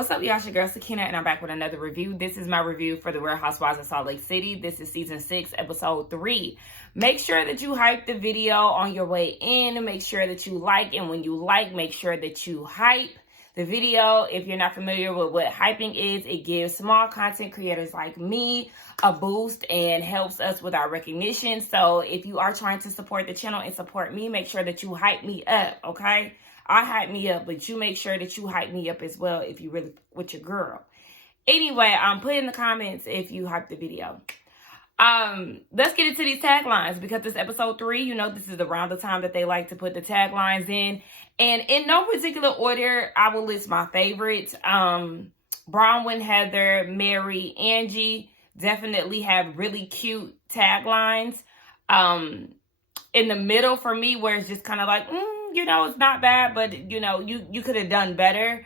What's up, y'all? It's your girl Sakina, and I'm back with another review. This is my review for the Real Housewives of Salt Lake City. This is season 6, episode 3. Make sure that you hype the video on your way in. Make sure that you like, and when you like, make sure that you hype the video. If you're not familiar with what hyping is, it gives small content creators like me a boost and helps us with our recognition. So if you are trying to support the channel and support me, make sure that you hype me up, okay? I hype me up, but you make sure that you hype me up as well if you really with your girl. Anyway, put in the comments if you hype the video. Let's get into these taglines because this episode 3, you know, this is around the time that they like to put the taglines in. And in no particular order, I will list my favorites. Bronwin, Heather, Mary, Angie definitely have really cute taglines. In the middle for me, where it's just kind of like, you know, it's not bad, but, you know, you could have done better.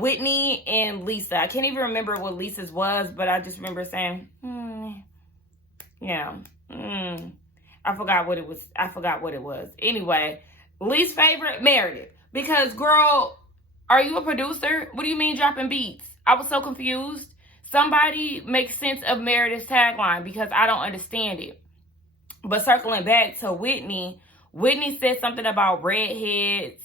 Whitney and Lisa. I can't even remember what Lisa's was, but I just remember saying, I forgot what it was. Anyway, least favorite, Meredith. Because, girl, are you a producer? What do you mean dropping beats? I was so confused. Somebody make sense of Meredith's tagline because I don't understand it. But circling back to Whitney said something about redheads.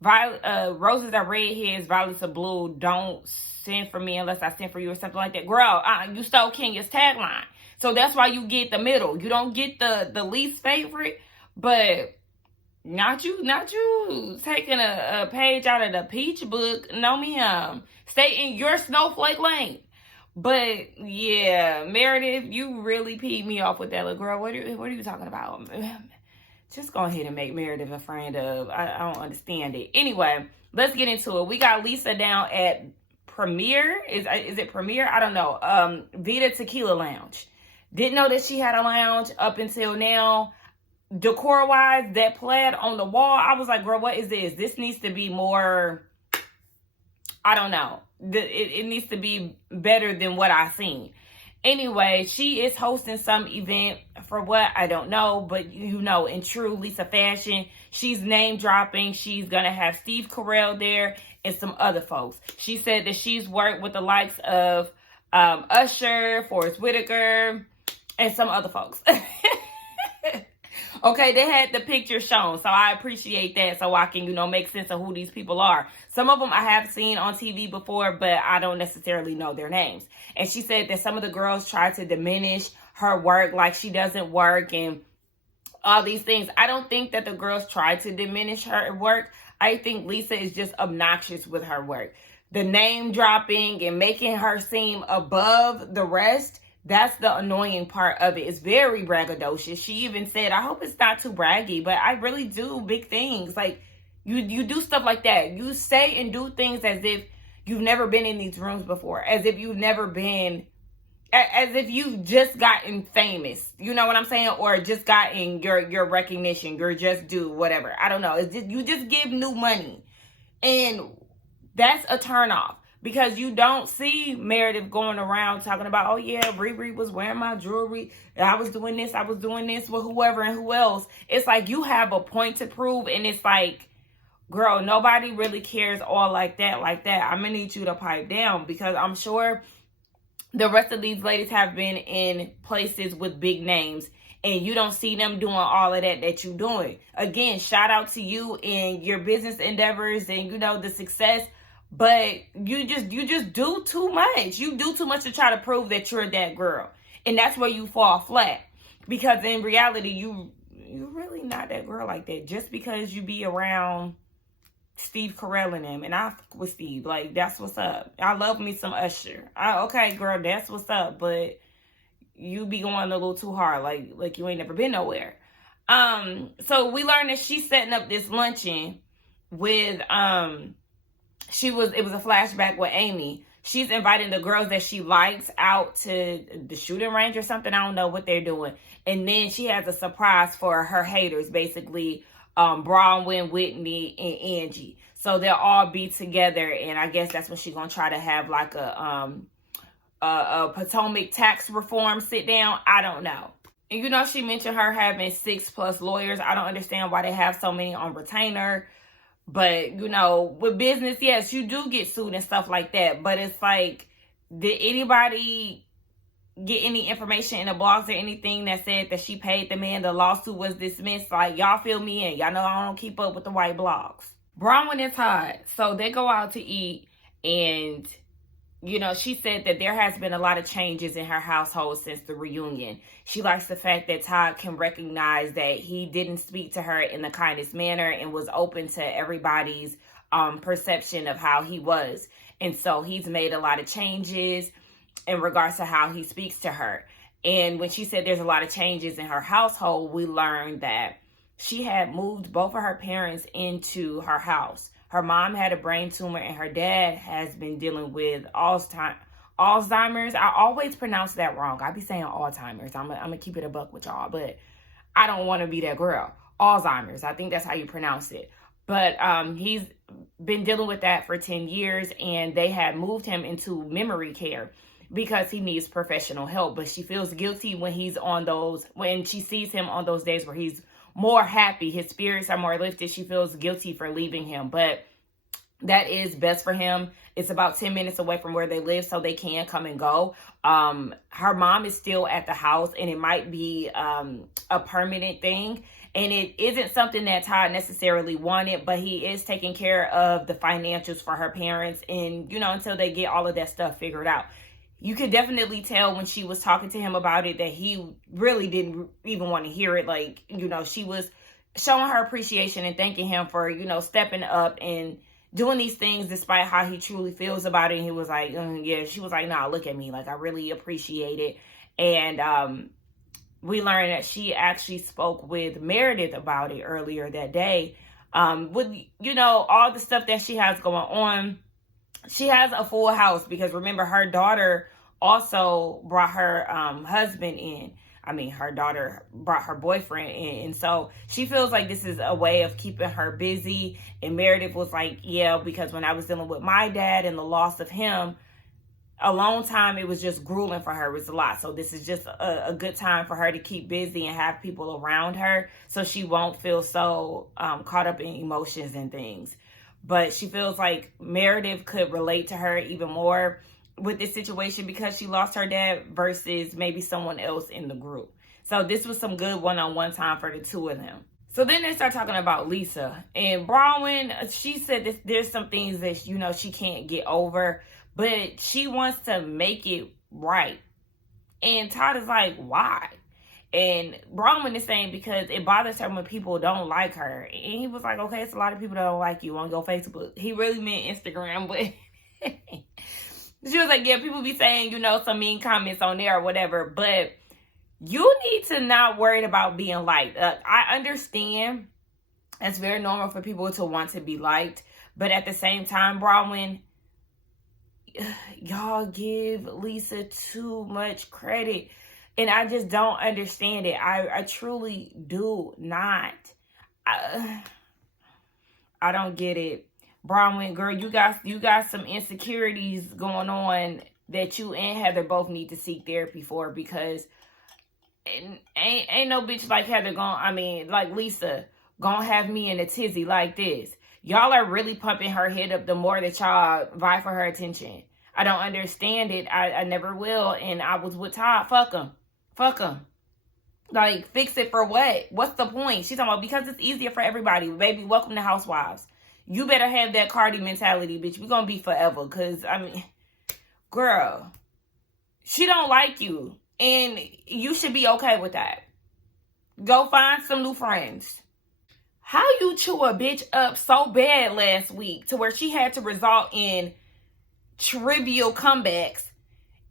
Roses are redheads, violets are blue. Don't send for me unless I send for you or something like that. Girl, you stole Kenya's tagline. So that's why you get the middle. You don't get the least favorite, but not you taking a page out of the Peach book. No, ma'am. Stay in your snowflake lane. But yeah, Meredith, you really peed me off with that little girl. What are you talking about? Just go ahead and make Meredith a friend of. I don't understand it. Anyway, let's get into it. We got Lisa down at Premier. Is it Premier? I don't know. Vita Tequila Lounge. Didn't know that she had a lounge up until now. Decor-wise, that plaid on the wall, I was like, girl, what is this? This needs to be more, I don't know. It needs to be better than what I've seen. Anyway, she is hosting some event for what? I don't know. But, you know, in true Lisa fashion, she's name dropping. She's going to have Steve Carell there and some other folks. She said that she's worked with the likes of Usher, Forrest Whitaker, and some other folks. Okay, they had the picture shown, so I appreciate that so I can, you know, make sense of who these people are. Some of them I have seen on TV before, but I don't necessarily know their names. And she said that some of the girls try to diminish her work, like she doesn't work and all these things. I don't think that the girls try to diminish her work. I think Lisa is just obnoxious with her work. The name dropping and making her seem above the rest, that's the annoying part of it. It's very braggadocious. She even said, I hope it's not too braggy, but I really do big things. Like, you do stuff like that. You say and do things as if you've never been in these rooms before. As if you've never been, as if you've just gotten famous. You know what I'm saying? Or just gotten your recognition, your just due, whatever. I don't know. It's just, you just give new money. And that's a turnoff. Because you don't see Meredith going around talking about, oh yeah, Riri was wearing my jewelry. And I was doing this with whoever and who else. It's like you have a point to prove. And it's like, girl, nobody really cares all like that. I'm going to need you to pipe down. Because I'm sure the rest of these ladies have been in places with big names. And you don't see them doing all of that you're doing. Again, shout out to you in your business endeavors and, you know, the success. But you just do too much. You do too much to try to prove that you're that girl. And that's where you fall flat. Because in reality, you're really not that girl like that. Just because you be around Steve Carell and them. And I fuck with Steve. Like, that's what's up. I love me some Usher. Okay, girl, that's what's up. But you be going a little too hard. Like you ain't never been nowhere. So we learned that she's setting up this luncheon with... it was a flashback with Amy. She's inviting the girls that she likes out to the shooting range or something. I don't know what they're doing. And then she has a surprise for her haters, basically Bronwin, Whitney, and Angie. So they'll all be together. And I guess that's when she's going to try to have like a Potomac tax reform sit down. I don't know. And you know, she mentioned her having 6+ lawyers. I don't understand why they have so many on retainer. But, you know, with business, yes, you do get sued and stuff like that. But it's like, did anybody get any information in the blogs or anything that said that she paid the man? The lawsuit was dismissed. Like, y'all fill me in. Y'all know I don't keep up with the white blogs. Bronwin is hot. So they go out to eat, and you know, she said that there has been a lot of changes in her household since the reunion. She likes the fact that Todd can recognize that he didn't speak to her in the kindest manner and was open to everybody's perception of how he was. And so he's made a lot of changes in regards to how he speaks to her. And when she said there's a lot of changes in her household, we learned that she had moved both of her parents into her house. Her mom had a brain tumor, and her dad has been dealing with Alzheimer's. I always pronounce that wrong. I be saying Alzheimer's. I'm gonna keep it a buck with y'all, but I don't want to be that girl. Alzheimer's. I think that's how you pronounce it. But he's been dealing with that for 10 years, and they had moved him into memory care because he needs professional help. But she feels guilty when when she sees him on those days where he's more happy, his spirits are more lifted. She feels guilty for leaving him, but that is best for him. It's about 10 minutes away from where they live, so they can come and go. Her mom is still at the house, and it might be a permanent thing. And it isn't something that Todd necessarily wanted, but he is taking care of the financials for her parents, and, you know, until they get all of that stuff figured out. You could definitely tell when she was talking to him about it that he really didn't even want to hear it. Like, you know, she was showing her appreciation and thanking him for, you know, stepping up and doing these things despite how he truly feels about it. And he was like, yeah, she was like, nah, look at me. Like, I really appreciate it. And we learned that she actually spoke with Meredith about it earlier that day. With, you know, all the stuff that she has going on. She has a full house because, remember, her daughter also brought her husband in. I mean, her daughter brought her boyfriend in. And so she feels like this is a way of keeping her busy. And Meredith was like, yeah, because when I was dealing with my dad and the loss of him, a long time, it was just grueling for her. It was a lot. So this is just a good time for her to keep busy and have people around her so she won't feel so caught up in emotions and things. But she feels like Meredith could relate to her even more with this situation because she lost her dad versus maybe someone else in the group. So this was some good one-on-one time for the two of them. So then they start talking about Lisa. And Bronwin, she said that there's some things that, you know, she can't get over, but she wants to make it right. And Todd is like, why? And Bronwin is saying because it bothers her when people don't like her. And he was like, okay, it's a lot of people that don't like you on your Facebook. He really meant Instagram, but she was like, yeah, people be saying, you know, some mean comments on there or whatever. But you need to not worry about being liked. I understand it's very normal for people to want to be liked. But at the same time, Bronwin, y'all give Lisa too much credit. And I just don't understand it. I truly do not. I don't get it. Bronwin, girl, you got some insecurities going on that you and Heather both need to seek therapy for, because ain't no bitch like Heather like Lisa gonna have me in a tizzy like this. Y'all are really pumping her head up the more that y'all vie for her attention. I don't understand it. I never will. And I was with Todd. Fuck him. Fuck him. Like, fix it for what? What's the point? She's talking about because it's easier for everybody. Baby, welcome to Housewives. You better have that Cardi mentality, bitch. We're gonna be forever. Because, I mean, girl, she don't like you. And you should be okay with that. Go find some new friends. How you chew a bitch up so bad last week to where she had to result in trivial comebacks,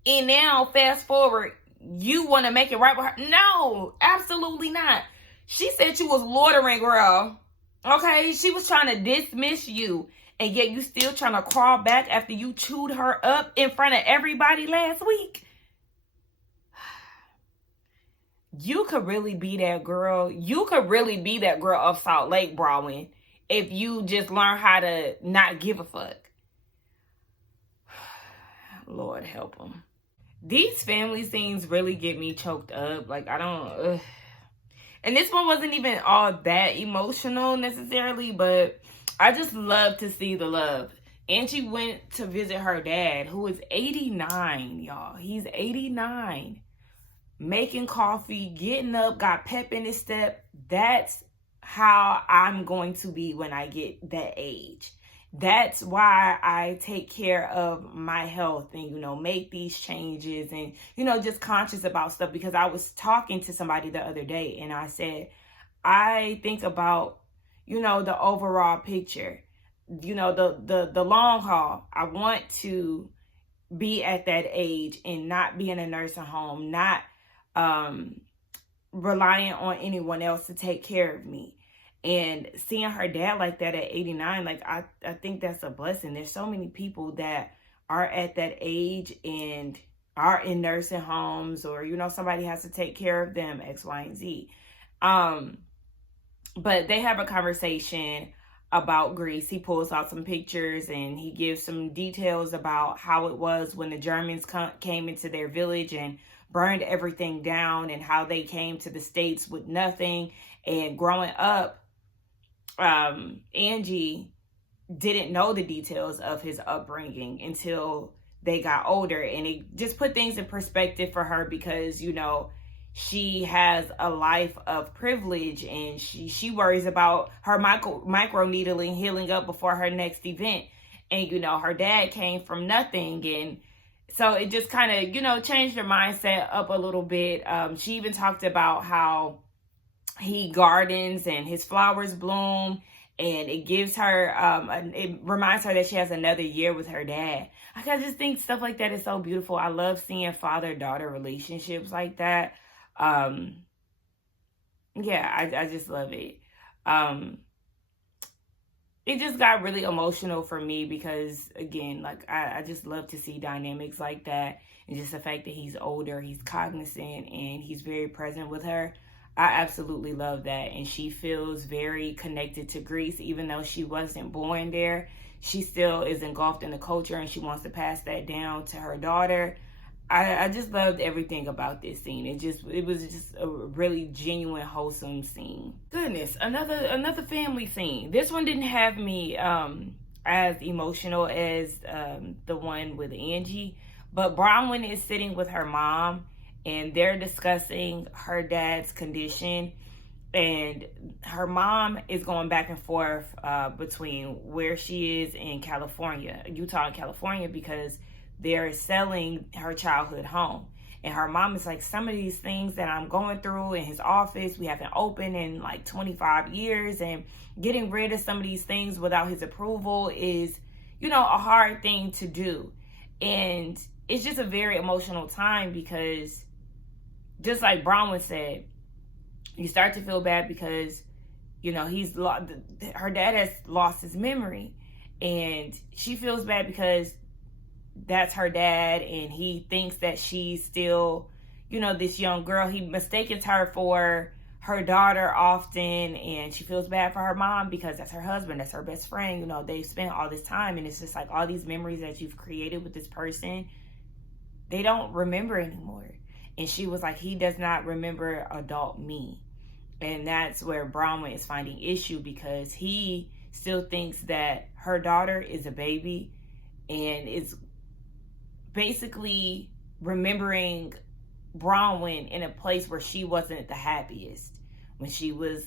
and now fast forward, you want to make it right with her? No, absolutely not. She said you was loitering, girl. Okay, she was trying to dismiss you, and yet you still trying to crawl back after you chewed her up in front of everybody last week. You could really be that girl. You could really be that girl of Salt Lake, Bronwin, if you just learn how to not give a fuck. Lord help them. These family scenes really get me choked up. Like, I don't... And this one wasn't even all that emotional necessarily, but I just love to see the love. Angie went to visit her dad, who is 89, y'all. He's 89. Making coffee, getting up, got pep in his step. That's how I'm going to be when I get that age. That's why I take care of my health and, make these changes and, just conscious about stuff. Because I was talking to somebody the other day and I said, I think about, the overall picture, the long haul. I want to be at that age and not be in a nursing home, not reliant on anyone else to take care of me. And seeing her dad like that at 89, like I think that's a blessing. There's so many people that are at that age and are in nursing homes, or somebody has to take care of them, X, Y, and Z. But they have a conversation about Greece. He pulls out some pictures and he gives some details about how it was when the Germans came into their village and burned everything down, and how they came to the States with nothing. And growing up, Angie didn't know the details of his upbringing until they got older, and it just put things in perspective for her because, she has a life of privilege, and she worries about her micro needling healing up before her next event. And, her dad came from nothing, and so it just kind of, changed her mindset up a little bit. She even talked about how he gardens and his flowers bloom, and it gives her, it reminds her that she has another year with her dad. I just think stuff like that is so beautiful. I love seeing father-daughter relationships like that. Yeah, I just love it. It just got really emotional for me because, again, like I just love to see dynamics like that, and just the fact that he's older, he's cognizant, and he's very present with her. I absolutely love that. And she feels very connected to Greece, even though she wasn't born there. She still is engulfed in the culture, and she wants to pass that down to her daughter. I just loved everything about this scene. It was just a really genuine, wholesome scene. Goodness, another family scene. This one didn't have me as emotional as the one with Angie, but Bronwin is sitting with her mom, and they're discussing her dad's condition, and her mom is going back and forth between where she is in Utah and California, because they're selling her childhood home. And her mom is like, some of these things that I'm going through in his office, we haven't opened in like 25 years, and getting rid of some of these things without his approval is, a hard thing to do. And it's just a very emotional time because, just like Bronwin said, you start to feel bad because, her dad has lost his memory, and she feels bad because that's her dad, and he thinks that she's still, this young girl. He mistakes her for her daughter often, and she feels bad for her mom because that's her husband, that's her best friend. They've spent all this time, and it's just like all these memories that you've created with this person, they don't remember anymore. And she was like, he does not remember adult me. And that's where Bronwin is finding issue, because he still thinks that her daughter is a baby and is basically remembering Bronwin in a place where she wasn't the happiest when she was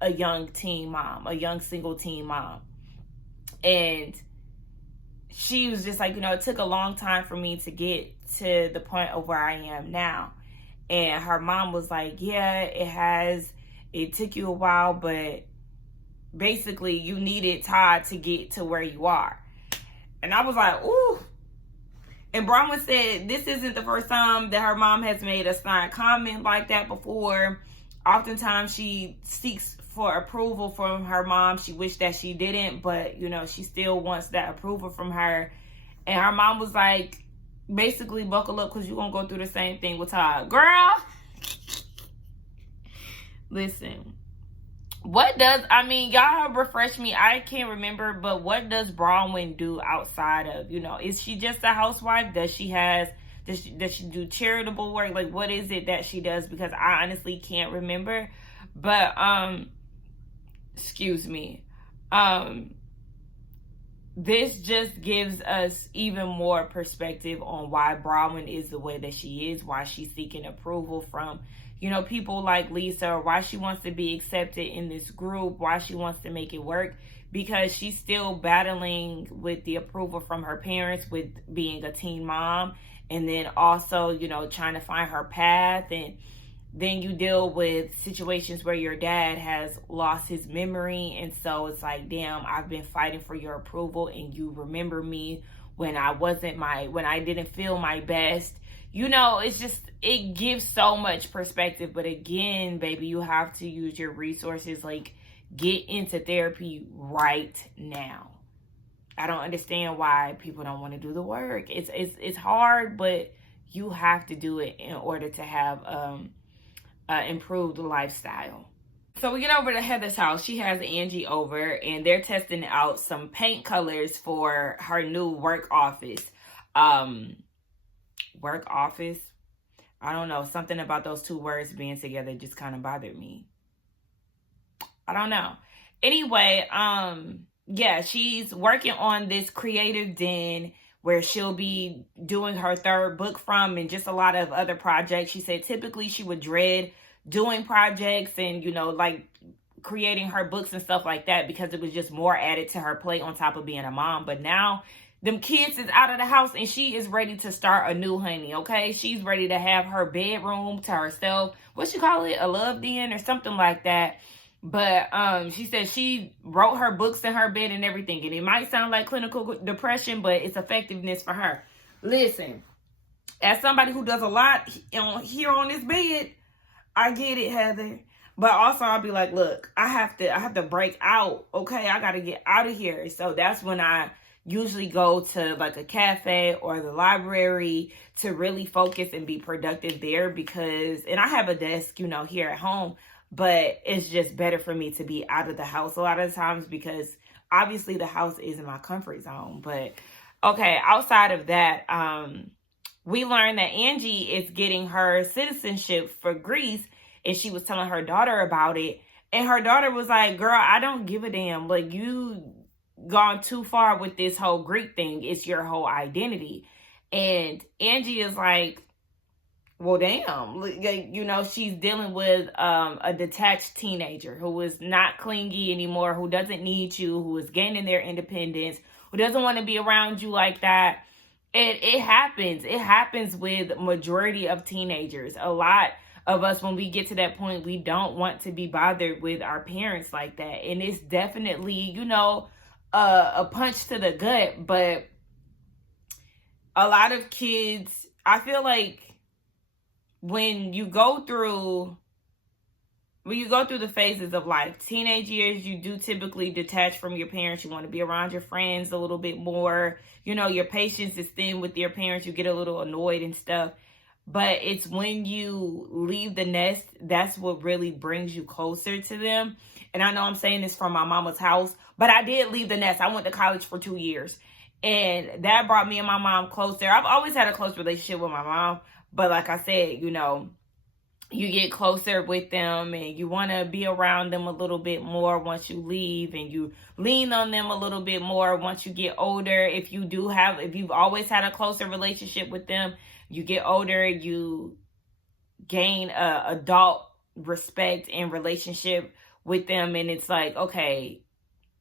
a young teen mom, a young single teen mom. And she was just like, it took a long time for me to get to the point of where I am now. And her mom was like, yeah, it took you a while, but basically you needed Todd to get to where you are. And I was like, ooh. And Bronwin said this isn't the first time that her mom has made a snide comment like that before. Oftentimes she seeks for approval from her mom. She wished that she didn't, but, she still wants that approval from her. And her mom was like, basically, buckle up because you're going to go through the same thing with Todd. Girl, listen. Y'all refresh me. I can't remember, but what does Bronwin do outside of, is she just a housewife? Does she do charitable work? Like, what is it that she does? Because I honestly can't remember. But, excuse me. Um, this just gives us even more perspective on why Bronwin is the way that she is, why she's seeking approval from, people like Lisa, or why she wants to be accepted in this group, why she wants to make it work, because she's still battling with the approval from her parents with being a teen mom, and then also, trying to find her path. And then you deal with situations where your dad has lost his memory, and so it's like, damn, I've been fighting for your approval and you remember me when I didn't feel my best. It's just, it gives so much perspective. But again, baby, you have to use your resources. Like, get into therapy right now. I don't understand why people don't want to do the work. It's hard, but you have to do it in order to have improved lifestyle. So we get over to Heather's house. She has Angie over, and they're testing out some paint colors for her new work office. Work office? I don't know. Something about those two words being together just kind of bothered me. I don't know. Anyway, yeah, she's working on this creative den where she'll be doing her third book from, and just a lot of other projects. She said typically she would dread doing projects and, like creating her books and stuff like that, because it was just more added to her plate on top of being a mom. But now them kids is out of the house and she is ready to start a new honey, okay? She's ready to have her bedroom to herself. What you call it? A love den or something like that. But she said she wrote her books in her bed and everything. And it might sound like clinical depression, but it's effectiveness for her. Listen, as somebody who does a lot here on this bed, I get it, Heather. But also I'll be like, look, I have to break out. Okay, I got to get out of here. So that's when I usually go to like a cafe or the library to really focus and be productive there, and I have a desk, here at home. But it's just better for me to be out of the house a lot of times, because obviously the house isn't my comfort zone. But okay, outside of that, we learned that Angie is getting her citizenship for Greece, and she was telling her daughter about it. And her daughter was like, girl, I don't give a damn. Like, you gone too far with this whole Greek thing. It's your whole identity. And Angie is like, well, damn, she's dealing with a detached teenager who is not clingy anymore, who doesn't need you, who is gaining their independence, who doesn't want to be around you like that. And it happens. It happens with majority of teenagers. A lot of us, when we get to that point, we don't want to be bothered with our parents like that. And it's definitely, a punch to the gut. But a lot of kids, I feel like, when you go through the phases of life, teenage years, you do typically detach from your parents. You want to be around your friends a little bit more. Your patience is thin with your parents. You get a little annoyed and stuff. But it's when you leave the nest, that's what really brings you closer to them. And I know I'm saying this from my mama's house, but I did leave the nest. I went to college for 2 years. And that brought me and my mom closer. I've always had a close relationship with my mom. But like I said, you get closer with them and you want to be around them a little bit more once you leave, and you lean on them a little bit more once you get older. If you've always had a closer relationship with them, you get older, you gain adult respect and relationship with them. And it's like, okay,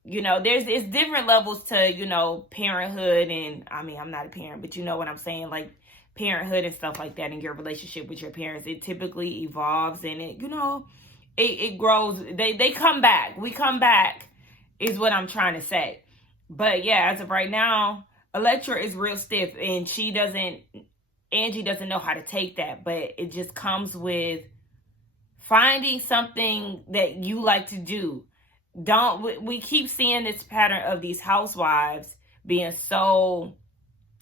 it's different levels to, parenthood. And I mean, I'm not a parent, but you know what I'm saying? Like, parenthood and stuff like that, in your relationship with your parents, it typically evolves, and it grows. They come back. We come back is what I'm trying to say. But yeah, as of right now, Electra is real stiff, and Angie doesn't know how to take that. But it just comes with finding something that you like to do. We keep seeing this pattern of these housewives being so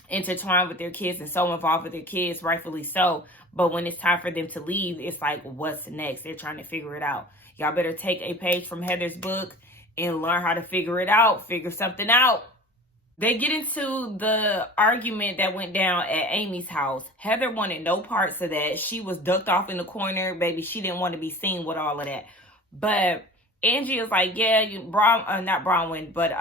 intertwined with their kids and so involved with their kids, rightfully so. But when it's time for them to leave, it's like, what's next? They're trying to figure it out. Y'all better take a page from Heather's book and learn how to figure it out. Figure something out. They get into the argument that went down at Amy's house. Heather wanted no parts of that. She was ducked off in the corner. Baby, she didn't want to be seen with all of that. But Angie is like, yeah, not Bronwin, but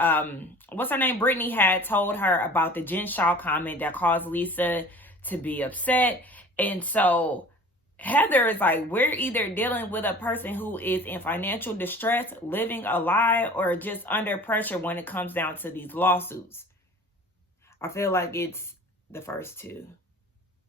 what's her name? Brittany had told her about the Jen Shaw comment that caused Lisa to be upset. And so Heather is like, we're either dealing with a person who is in financial distress, living a lie, or just under pressure when it comes down to these lawsuits. I feel like it's the first two.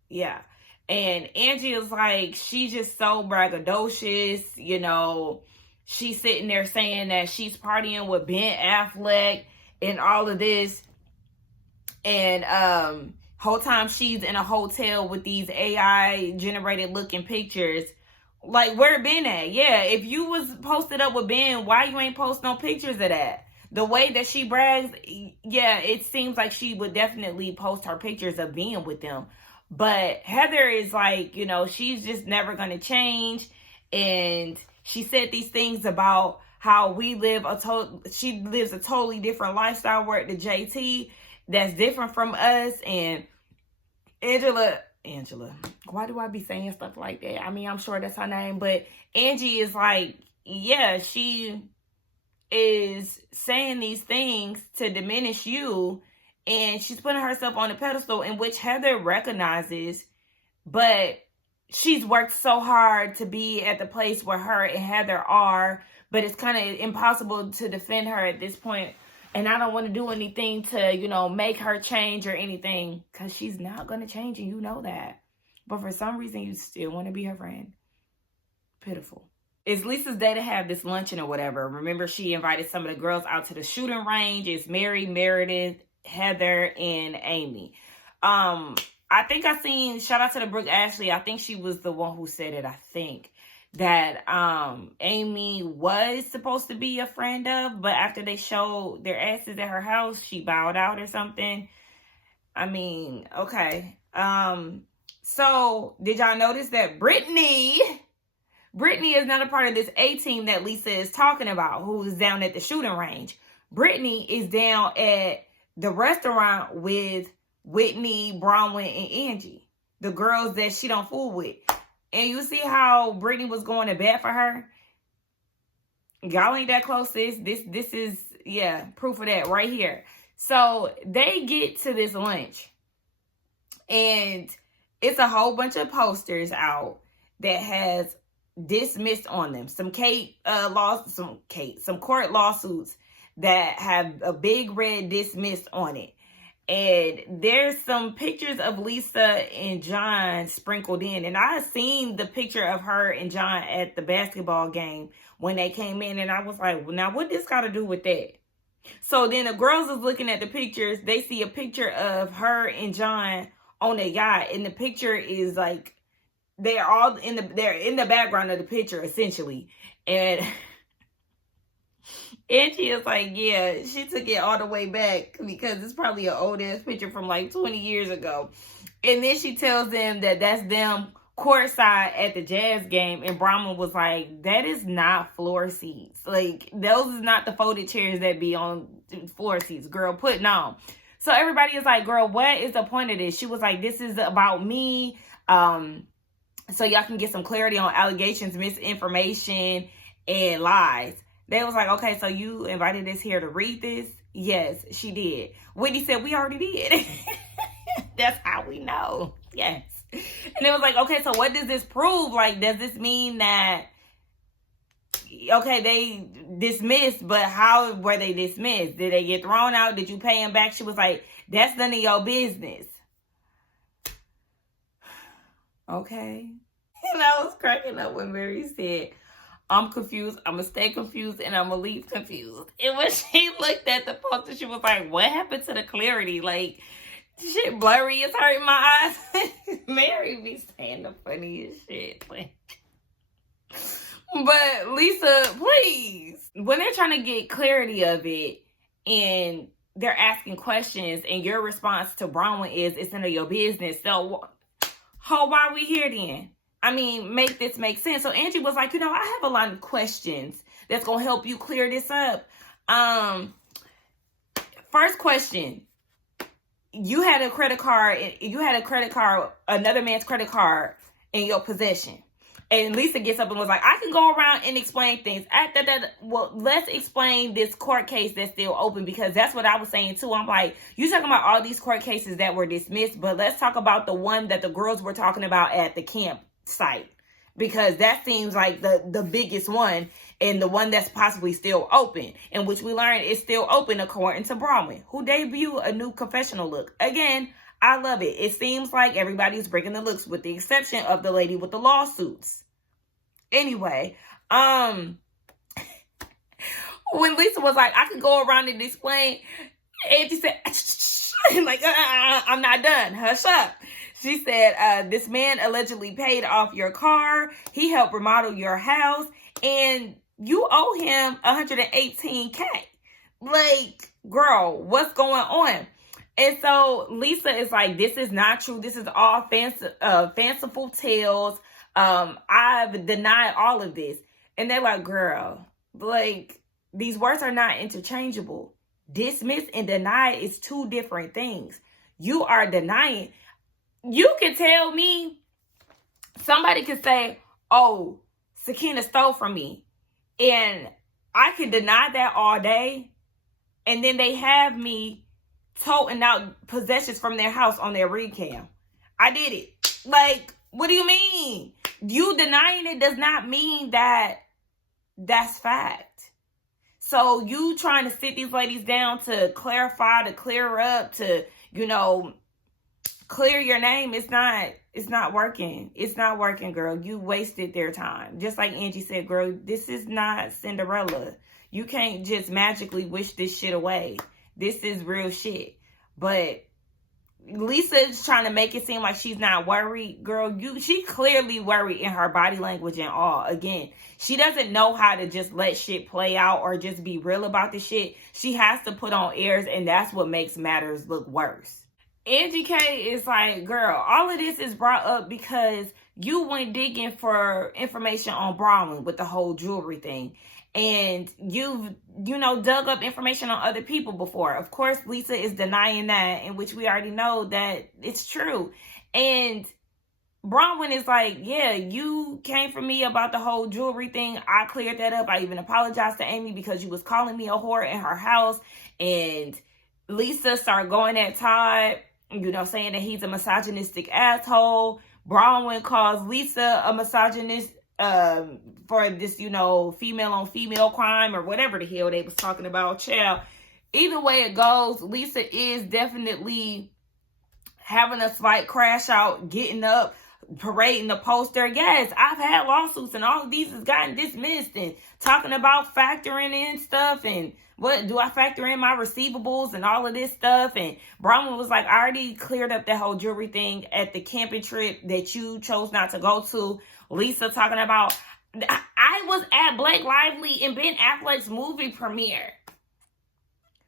Yeah. And Angie is like, she's just so braggadocious, you know. She's sitting there saying that she's partying with Ben Affleck and all of this. And whole time she's in a hotel with these AI generated looking pictures. Like, where Ben at? Yeah, if you was posted up with Ben, why you ain't post no pictures of that? The way that she brags, yeah, it seems like she would definitely post her pictures of being with them. But Heather is like, you know, she's just never going to change. And she said these things about how she lives a totally different lifestyle, where the JT that's different from us. And Angela, why do I be saying stuff like that? I mean, I'm sure that's her name, but Angie is like, yeah, she is saying these things to diminish you, and she's putting herself on a pedestal, in which Heather recognizes, but she's worked so hard to be at the place where her and Heather are, but it's kind of impossible to defend her at this point. And I don't want to do anything to, you know, make her change or anything, because she's not going to change, and you know that. But for some reason, you still want to be her friend. Pitiful. It's Lisa's day to have this luncheon or whatever. Remember, she invited some of the girls out to the shooting range. It's Mary, Meredith, Heather, and Amy. I think I seen, shout out to the Brooke Ashley, I think she was the one who said it, I think, that Amy was supposed to be a friend of, but after they showed their asses at her house, she bowed out or something. I mean, okay. So did y'all notice that Brittany is not a part of this A team that Lisa is talking about, who's down at the shooting range. Brittany is down at the restaurant with Whitney, Bronwin, and Angie, the girls that she don't fool with. And you see how Brittany was going to bat for her? Y'all ain't that close, sis. This is, yeah, proof of that right here. So they get to this lunch, and it's a whole bunch of posters out that has dismissed on them. Some court lawsuits that have a big red dismissed on it. And there's some pictures of Lisa and John sprinkled in. And I seen the picture of her and John at the basketball game when they came in. And I was like, well, now what this got to do with that? So then the girls is looking at the pictures. They see a picture of her and John on a yacht. And the picture is like, they're in the background of the picture, essentially. And Angie is like, yeah, she took it all the way back because it's probably an old ass picture from like 20 years ago. And then she tells them that that's them courtside at the Jazz game. And Bronwin was like, that is not floor seats. Like, those is not the folded chairs that be on floor seats, girl, putting on. So everybody is like, girl, what is the point of this? She was like, this is about me. So y'all can get some clarity on allegations, misinformation, and lies. They was like, okay, so you invited us here to read this? Yes, she did. Whitney said, we already did. That's how we know. Yes. And it was like, okay, so what does this prove? Like, does this mean that, okay, they dismissed, but how were they dismissed? Did they get thrown out? Did you pay them back? She was like, that's none of your business. Okay. And I was cracking up when Mary said, I'm confused, I'm going to stay confused, and I'm going to leave confused. And when she looked at the poster, she was like, what happened to the clarity? Like, shit blurry, it's hurting my eyes. Mary be saying the funniest shit. But Lisa, please, when they're trying to get clarity of it, and they're asking questions, and your response to Bronwin is, it's none of your business. So, why are we here then? I mean, make this make sense. So Angie was like, I have a lot of questions that's going to help you clear this up. First question. You had a credit card, another man's credit card in your possession. And Lisa gets up and was like, I can go around and explain things. Well, let's explain this court case that's still open, because that's what I was saying too. I'm like, you talking about all these court cases that were dismissed, but let's talk about the one that the girls were talking about at the campsite, because that seems like the biggest one, and the one that's possibly still open, in which we learned is still open according to Bronwin, who debuted a new confessional look. Again, I love it. It seems like everybody's breaking the looks, with the exception of the lady with the lawsuits. Anyway, when Lisa was like, I could go around and explain, Angie said, like, I'm not done. Hush up. She said, this man allegedly paid off your car. He helped remodel your house, and you owe him $118K. Like, girl, what's going on? And so Lisa is like, this is not true. This is all fanciful tales. I've denied all of this. And they're like, girl, like, these words are not interchangeable. Dismiss and deny is two different things. You are denying. You can tell me, somebody could say, oh, Sakina stole from me, and I can deny that all day, and then they have me toting out possessions from their house on their recam. I did it. Like, what do you mean? You denying it does not mean that that's fact. So you trying to sit these ladies down to clarify, to clear up, to, clear your name. It's not working. It's not working, girl. You wasted their time. Just like Angie said, girl, this is not Cinderella. You can't just magically wish this shit away. This is real shit. But Lisa is trying to make it seem like she's not worried. Girl, she clearly worried in her body language and all. Again, she doesn't know how to just let shit play out or just be real about the shit. She has to put on airs, and that's what makes matters look worse. Angie K is like, girl, all of this is brought up because you went digging for information on Bronwin with the whole jewelry thing. And you've, dug up information on other people before. Of course, Lisa is denying that, in which we already know that it's true. And Bronwin is like, yeah, you came for me about the whole jewelry thing. I cleared that up. I even apologized to Amy because you was calling me a whore in her house. And Lisa started going at Todd, saying that he's a misogynistic asshole. Bronwin calls Lisa a misogynist for this, female on female crime or whatever the hell they was talking about. Child, either way it goes, Lisa is definitely having a slight crash out, getting up, parading the poster. Yes, I've had lawsuits and all of these has gotten dismissed, and talking about factoring in stuff, and what do I factor in my receivables and all of this stuff. And Bronwin was like, I already cleared up that whole jewelry thing at the camping trip that you chose not to go to. Lisa talking about, I was at Blake Lively and Ben Affleck's movie premiere.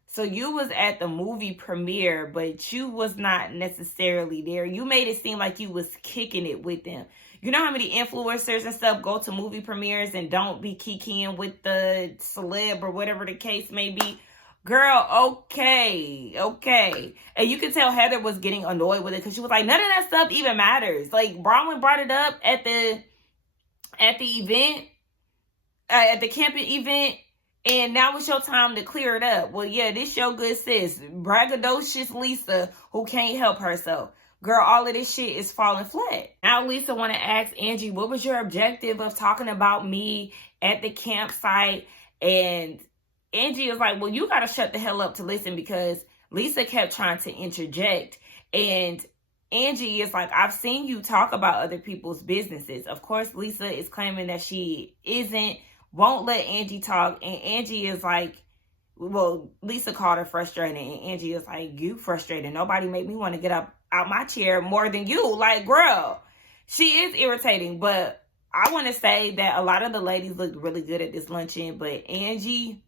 So you was at the movie premiere, but you was not necessarily there. You made it seem like you was kicking it with them. You know how many influencers and stuff go to movie premieres and don't be kikiing with the celeb or whatever the case may be? Girl, okay. And you could tell Heather was getting annoyed with it, because she was like, none of that stuff even matters. Like, Bronwin brought it up at the event, at the camping event, and now it's your time to clear it up. Well, yeah, this your good sis, braggadocious Lisa, who can't help herself. Girl, all of this shit is falling flat. Now Lisa want to ask Angie, what was your objective of talking about me at the campsite? And Angie is like, well, you got to shut the hell up to listen, because Lisa kept trying to interject. And Angie is like, I've seen you talk about other people's businesses. Of course, Lisa is claiming that she won't let Angie talk. And Angie is like, well, Lisa called her frustrated. And Angie is like, you frustrated. Nobody made me want to get up out my chair more than you. Like, girl, she is irritating. But I want to say that a lot of the ladies looked really good at this luncheon. But Angie,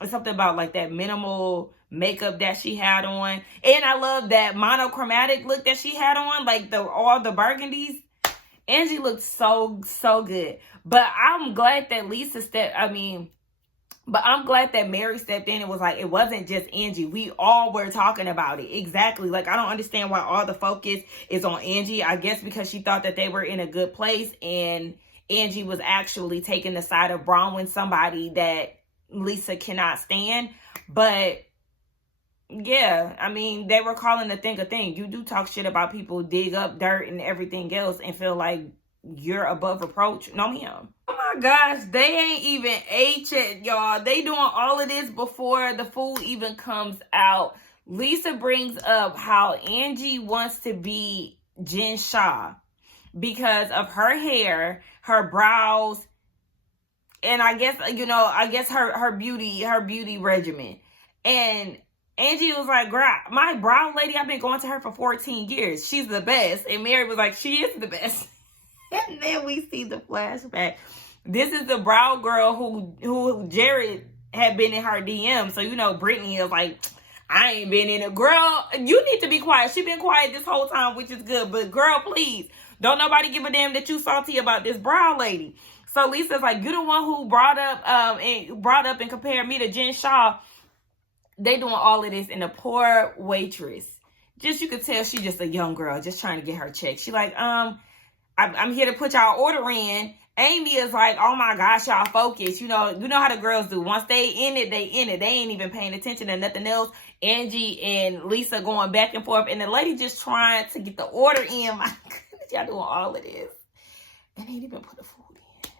it's something about like that minimal makeup that she had on. And I love that monochromatic look that she had on, like all the burgundies. Angie looked so good. But I'm glad that I'm glad that Mary stepped in and was like, it wasn't just Angie. We all were talking about it. Exactly. Like, I don't understand why all the focus is on Angie. I guess because she thought that they were in a good place, and Angie was actually taking the side of Bronwin, somebody that Lisa cannot stand. But yeah, I mean, they were calling the thing a thing. You do talk shit about people, dig up dirt and everything else, and feel like you're above reproach. No, ma'am. Oh my gosh, they ain't even ate it, y'all. They doing all of this before the food even comes out. Lisa brings up how Angie wants to be Jen Shah because of her hair, her brows, and I guess her beauty regimen. And Angie was like, girl, my brow lady, I've been going to her for 14 years. She's the best. And Mary was like, she is the best. And then we see the flashback. This is the brow girl who Jared had been in her DM. So, Brittany is like, I ain't been in it. Girl, you need to be quiet. She been quiet this whole time, which is good. But girl, please, don't nobody give a damn that you salty about this brow lady. So Lisa's like, you the one who brought up and compared me to Jen Shah. They doing all of this, and the poor waitress, you could tell she's just a young girl, just trying to get her check. She like, I'm here to put y'all order in. Amy is like, oh my gosh, y'all focus. You know how the girls do. Once they in it, they in it. They ain't even paying attention to nothing else. Angie and Lisa going back and forth, and the lady just trying to get the order in. My goodness, y'all doing all of this. And they ain't even put the food in.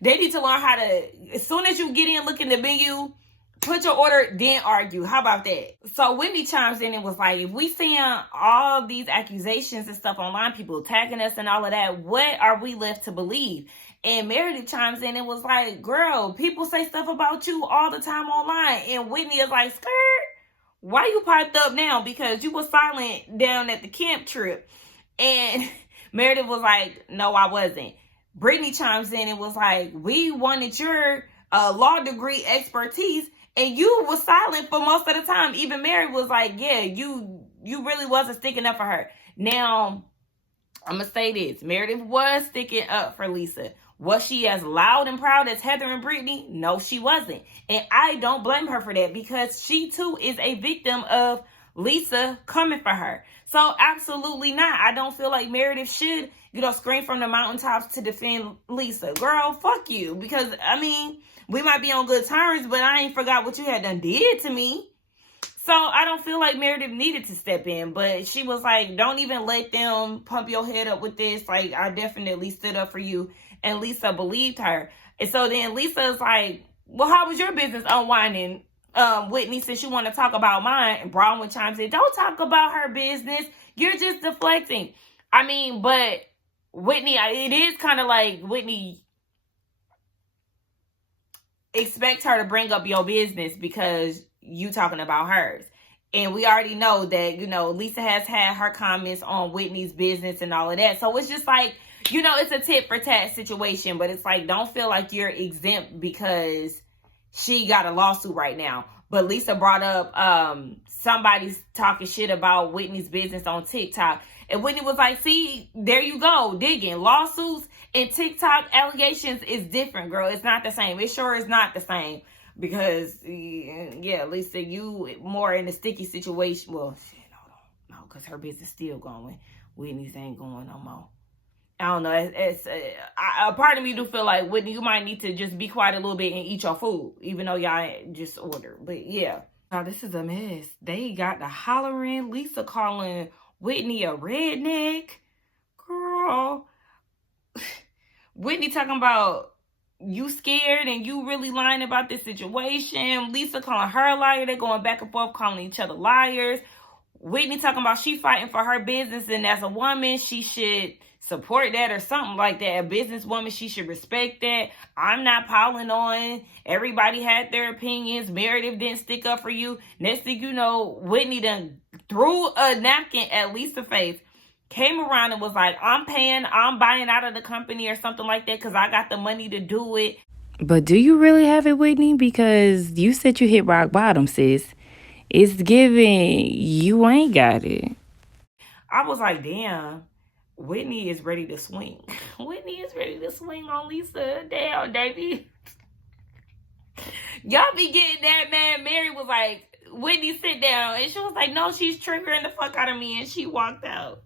They need to learn how to, as soon as you get in, look in the menu, put your order, then argue. How about that? So Whitney chimes in and was like, if we seeing all these accusations and stuff online, people tagging us and all of that, what are we left to believe? And Meredith chimes in and was like, girl, people say stuff about you all the time online. And Whitney is like, skirt, why you piped up now? Because you were silent down at the camp trip. And Meredith was like, no, I wasn't. Brittany chimes in and was like, we wanted your law degree expertise, and you were silent for most of the time. Even Mary was like, yeah, you really wasn't sticking up for her. Now, I'm going to say this. Meredith was sticking up for Lisa. Was she as loud and proud as Heather and Brittany? No, she wasn't. And I don't blame her for that, because she too is a victim of Lisa coming for her. So absolutely not. I don't feel like Meredith should, scream from the mountaintops to defend Lisa. Girl, fuck you. Because, we might be on good terms, but I ain't forgot what you had done did to me. So I don't feel like Meredith needed to step in. But she was like, don't even let them pump your head up with this. Like, I definitely stood up for you. And Lisa believed her. And so then Lisa's like, well, how was your business unwinding, Whitney, since you want to talk about mine? And Bronwin chimes in, don't talk about her business. You're just deflecting. But Whitney, it is kind of like Whitney expect her to bring up your business because you talking about hers. And we already know that, Lisa has had her comments on Whitney's business and all of that. So it's just like, it's a tit for tat situation, but it's like, don't feel like you're exempt because she got a lawsuit right now. But Lisa brought up somebody's talking shit about Whitney's business on TikTok. And Whitney was like, see, there you go, digging. Lawsuits and TikTok allegations is different, girl. It's not the same. It sure is not the same. Because, yeah, Lisa, you more in a sticky situation. Well, shit, no, because her business still going. Whitney's ain't going no more. I don't know. A part of me do feel like, Whitney, you might need to just be quiet a little bit and eat your food, even though y'all just ordered. But yeah, now this is a mess. They got the hollering. Lisa calling Whitney a redneck. Girl. Whitney talking about you scared and you really lying about this situation. Lisa calling her a liar. They're going back and forth calling each other liars. Whitney talking about she fighting for her business, and as a woman, she should support that or something like that. A businesswoman, she should respect that. I'm not piling on. Everybody had their opinions. Meredith didn't stick up for you. Next thing you know, Whitney done threw a napkin at Lisa's face, came around and was like, I'm buying out of the company or something like that because I got the money to do it. But do you really have it, Whitney? Because you said you hit rock bottom, sis. It's giving you ain't got it. I was like, damn, Whitney is ready to swing. Whitney is ready to swing on Lisa. Damn, baby. Y'all be getting that mad. Mary was like, Whitney, sit down. And she was like, no, she's triggering the fuck out of me. And she walked out.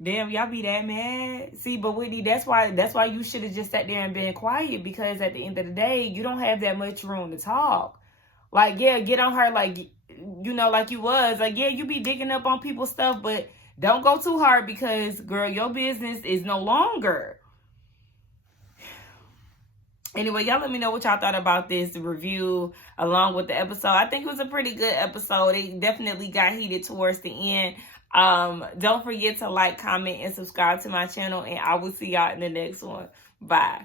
Damn, y'all be that mad. See, but Whitney, that's why you should have just sat there and been quiet, because at the end of the day, you don't have that much room to talk. Like, yeah, get on her like, you know, like you was. Like, yeah, you be digging up on people's stuff, but don't go too hard, because, girl, your business is no longer. Anyway, y'all let me know what y'all thought about this review along with the episode. I think it was a pretty good episode. It definitely got heated towards the end. Don't forget to like, comment, and subscribe to my channel, and I will see y'all in the next one. Bye.